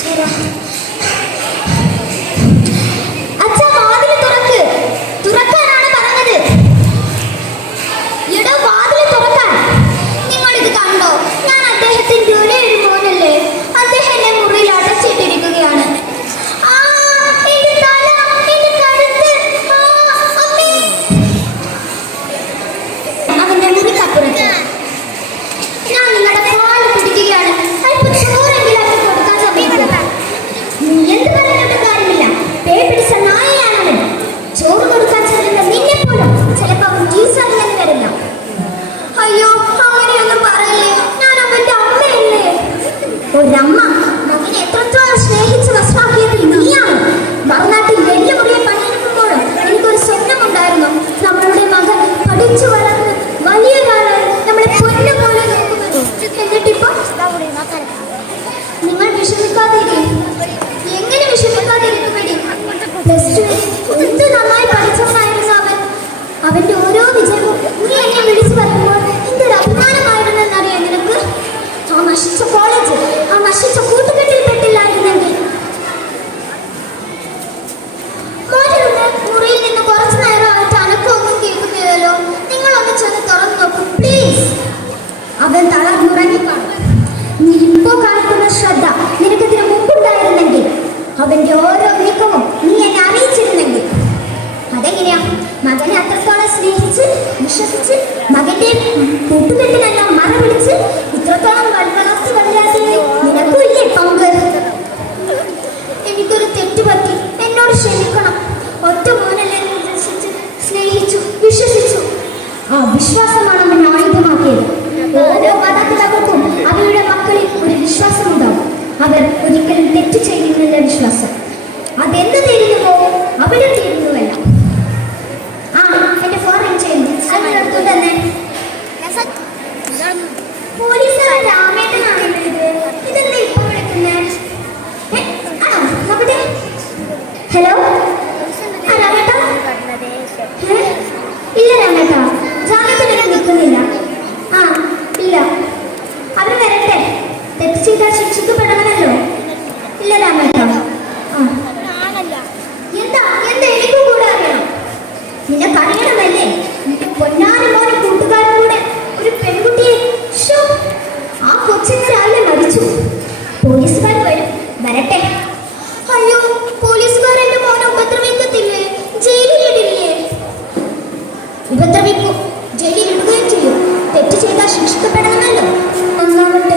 这个 Udah. വിശ്വസിച്ച് മകന്റെ കൂട്ടുകെട്ടിനെല്ലാം മറ പിടിച്ച് ഇത്രത്തോളം വളർത്തി വളരാതെ നിനക്കുമില്ലേ പങ്ക്? എനിക്കൊരു തെറ്റ് പറ്റി. എന്നോട് ക്ഷമിക്കണം. ഒറ്റ മോനല്ലേ വിശ്വസിച്ച് സ്നേഹിച്ചു വിശ്വസിച്ചു. ആ വിശ്വാസമാണ് അവൻ ആയുധമാക്കിയത്. ഓരോ മാതാപിതാക്കൾക്കും അവരുടെ മക്കളിൽ ഒരു വിശ്വാസമുണ്ടാവും. അവർ ഒരിക്കലും തെറ്റ് ചെയ്യുന്നില്ല വിശ്വാസം. അതെന്ന് തരുന്നുവോ അവരും തരുന്നുവോ 这两 ശിക്ഷിക്കപ്പെടാമല്ലോ ഒന്നാമത്തെ